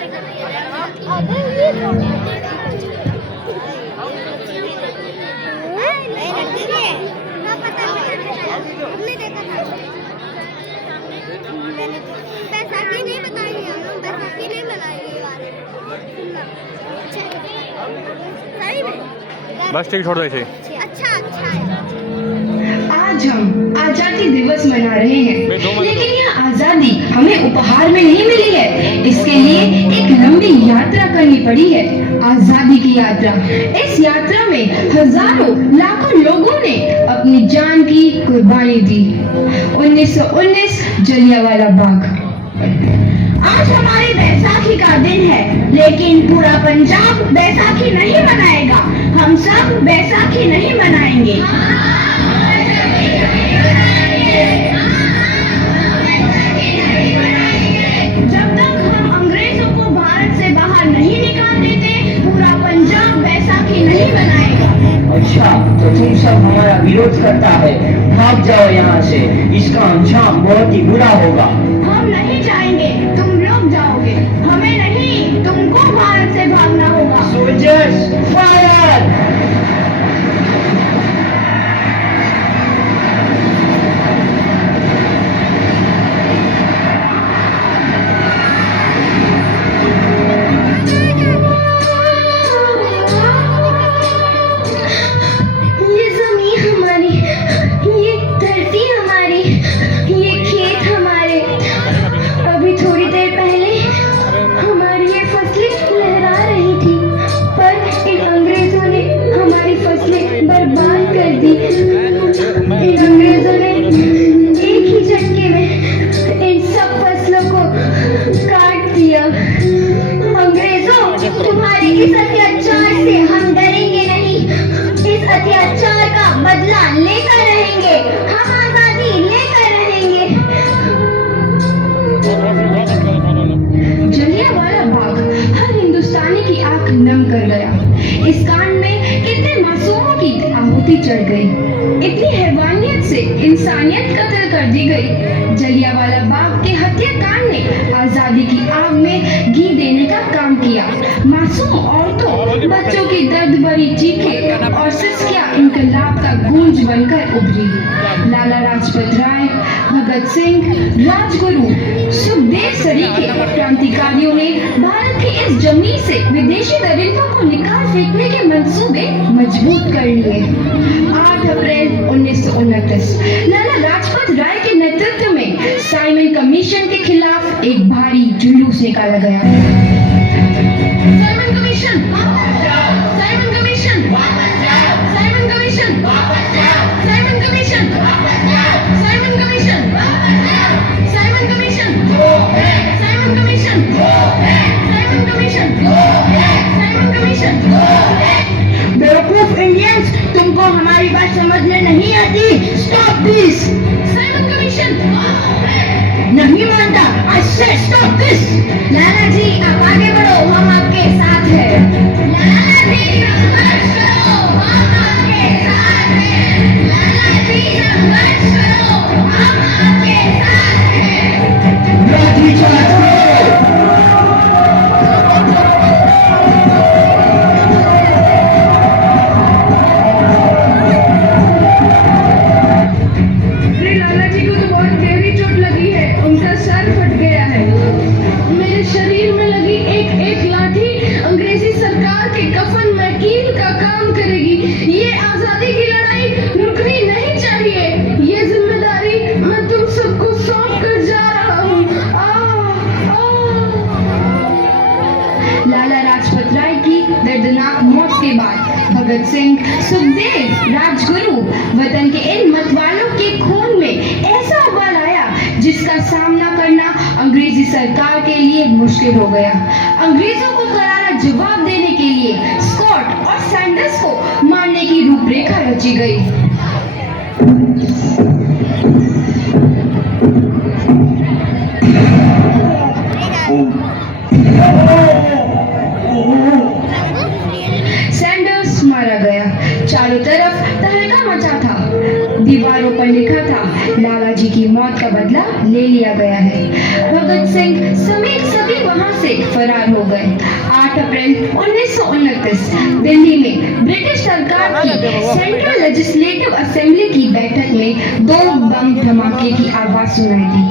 बैसाखी नहीं बताई हम, बैसाखी नहीं मनाई ये बार। सही में बस ठीक छोड़ दो इसे। अच्छा अच्छा है। आज हम आजादी दिवस मना रहे हैं, मैं 2 महीने लेकिन यह आजादी हमें उपहार में नहीं मिली है। इसके लिए एक लंबी यात्रा करनी पड़ी है, आजादी की यात्रा। इस यात्रा में हजारों लाखों लोगों ने अपनी जान की कुर्बानी दी। 1919 जलियांवाला बाग। आज हमारी बैसाखी का दिन है, लेकिन पूरा पंजाब बैसाखी नहीं मनाएगा। हम सब बैसाखी नहीं मनाएंगे। जब तक हम अंग्रेजों को भारत से बाहर नहीं निकाल देते, पूरा पंजाब बैसाखी नहीं मनाएगा। अच्छा, तो तुम सब हमारा विरोध करता है, भाग जाओ यहाँ से। इसका अंजाम बहुत ही बुरा होगा। हम नहीं जाएंगे, तुम लोग जाओगे। हमें नहीं, तुमको भारत से भागना होगा। Soldiers fire! ये जमीन हमारी, ये धरती हमारी, ये खेत हमारे। अभी थोड़ी देर पहले हमारी ये फसलें लहरा रही थी, पर इन अंग्रेजों ने हमारी फसलें बर्बाद कर दी। इन अंग्रेजों ने एक ही झटके में इन सब फसलों को काट दिया। अंग्रेजों, तुम्हारे इस अत्याचार से हम डरेंगे नहीं। इस अत्याचार का बदला लेकर रहेंगे। हम आजादी लेकर रहेंगे। जलियांवाला बाग हर हिंदुस्तानी की आंख नम कर गया। इस कांड में कितने मासूमों की आहुति चढ़ गई, इतनी हैवानियत से इंसानियत कत्ल कर दी गई। जलियांवाला बाग के हत्याकांड ने आजादी की आग में घी देने का काम किया। मासूम औरतों, बच्चों की दर्द भरी चीखें और सिसकियां इनकलाब का गूंज बनकर उभरी। लाला लाजपत राय, भगत सिंह, राजगुरु, सुखदेव सरीखे क्रांतिकारियों ने भारत की इस जमीन से विदेशी दरिंदों को निकाल फेंकने के मंसूबे मजबूत कर लिए। 8 अप्रैल 1929 लाला लाजपत राय के नेतृत्व में साइमन कमीशन के खिलाफ एक भारी जुलूस निकाला गया। Simon commission, Simon commission, Simon commission, Simon commission, Simon commission, Simon commission, Simon commission, Simon commission, Simon commission. बेवकूफ इंडियंस, तुमको हमारी बात समझ में नहीं आती। Stop this. Simon commission. नहीं मानता। आई से स्टॉप दिस। लाला जी, आप आगे बढ़ो, हम आपके साथ हैं। लाला जी, संघर्ष करो, हम आपके साथ हैं। लाला जी, संघर्ष करो, हम आपके साथ हैं। लाठी चार्ज करो! मेरे लाला जी को तो बहुत गहरी चोट लगी है, उनका सर फट गया है। मेरे शरीर में लगी एक एक लाठी अंग्रेजी सरकार के कफन में कील का काम करेगी। ये आजादी की लड़ाई रुकनी नहीं चाहिए। ये जिम्मेदारी मैं तुम सबको सौंप कर जा रहा हूँ। लाला लाजपत राय की दर्दनाक मौत के बाद भगत सिंह, सुखदेव, राजगुरु वतन के इन मतवालों के खून में ऐसा उबाल आया जिसका सामना करना अंग्रेजी सरकार के लिए मुश्किल हो गया। अंग्रेजों को करारा जवाब देने के लिए स्कॉट और सैंडर्स को मारने की रूपरेखा रची गई। सैंडर्स मारा गया। चारों तरफ तहलका मचा था। दीवारों पर लिखा था, लाला जी की मौत का बदला ले लिया गया है। भगत सिंह समेत सभी वहां से फरार हो गए। 8 अप्रैल 1929 दिल्ली में ब्रिटिश सरकार की सेंट्रल लेजिस्लेटिव असेंबली की बैठक में 2 बम धमाके की आवाज सुनाई दी।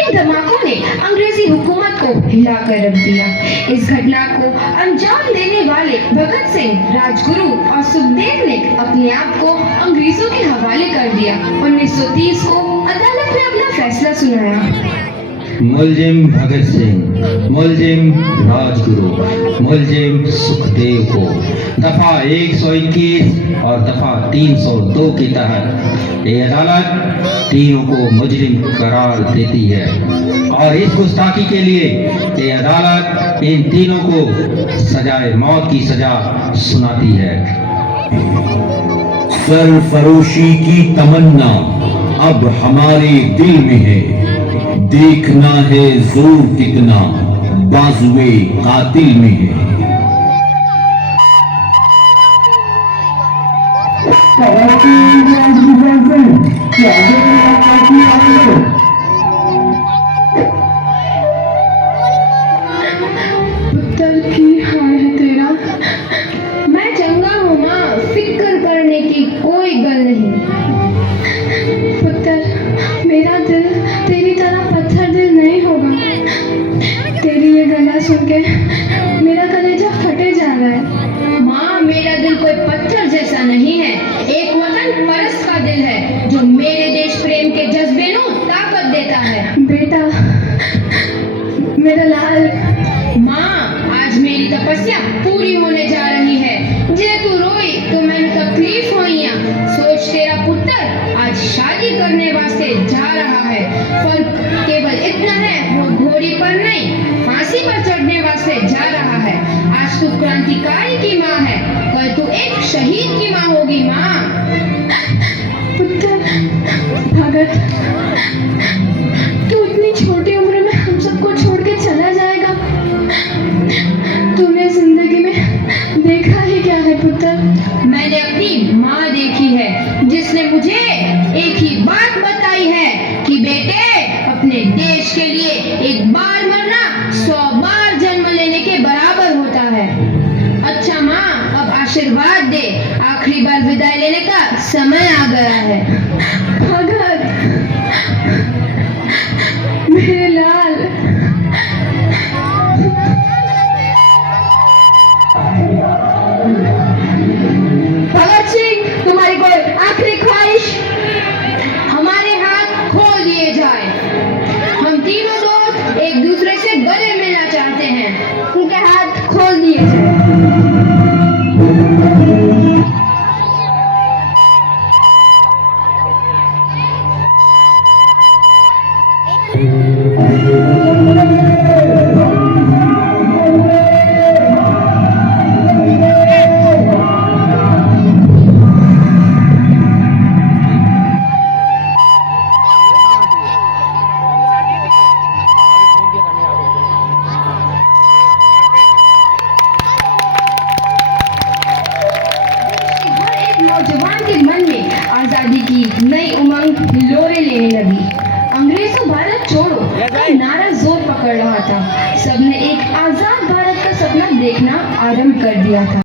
इन धमाकों ने अंग्रेजी हुकूमत को हिलाकर रख दिया। इस घटना को अंजाम देने वाले भगत सिंह, राजगुरु और सुखदेव ने अपने आप को अंग्रेजों के हवाले कर दिया। 1930 को अदालत ने अपना फैसला सुनाया। मुलजिम भगत सिंह, मुलजिम राजगुरु, मुलजिम सुखदेव को दफा 121 और दफा 302 के तहत ये अदालत तीनों को मुजरिम करार देती है और इस गुस्ताखी के लिए ये अदालत इन तीनों को सजाए मौत की सजा सुनाती है। सरफरोशी की तमन्ना अब हमारे दिल में है, देखना है जोर कितना बाजुए कातिल में है। पुत्र की हाय है तेरा। मैं चंगा हूँ माँ, फिक्र करने की कोई गल नहीं। पुत्र मेरा दिल तेरी तरह पत्थर दिल नहीं होगा। तेरी ये गला सुन के मेरा कलेजा फटे जा रहा है। माँ मेरा दिल कोई पत्थर जैसा नहीं है, एक वतन परस्त का दिल है जो मेरे देश प्रेम के जज्बे को ताकत देता है। बेटा मेरा लाल। माँ आज मेरी तपस्या पूरी होने जा रही है। जे तू रोई तो मैंने तकलीफ होइया। सोच तेरा पुत्र आज शादी करने वास्ते जा रहा है। फर्क केवल इतना है वो घोड़ी पर नहीं फांसी पर चढ़ने वास्ते जा रहा है। आज तू क्रांतिकारी की माँ है, कल तू एक शहीद की माँ होगी। माँ पुत्र भगत तू इतनी छोटी उम्र में हम सबको छोड़ के चला जाएगा। तूने जिंदगी में देखा ही क्या है पुत्र? मैंने अपनी माँ देखी है जिसने मुझे एक ही बात बताई है कि बेटे अपने देश के लिए एक बार मरना 100 बार जन्म लेने के बराबर होता है। अच्छा माँ अब आशीर्वाद दे, आखिरी बार विदाई लेने का समय आ गया है। भगत मेरे लाल। भगत सिंह तुम्हारी कोई आखिरी ख्वाहिश? हमारे हाथ खोल दिए जाए। हम तीनों दोस्त एक दूसरे से गले मिलना चाहते हैं। उनके हाथ खोल दिए जाए। नौजवान के मन में आजादी की नई उमंग हिलोरे लेने लगी। अंग्रेजों भारत छोड़ो का नारा जोर पकड़ रहा था। सबने एक आजाद भारत का सपना देखना आरंभ कर दिया था।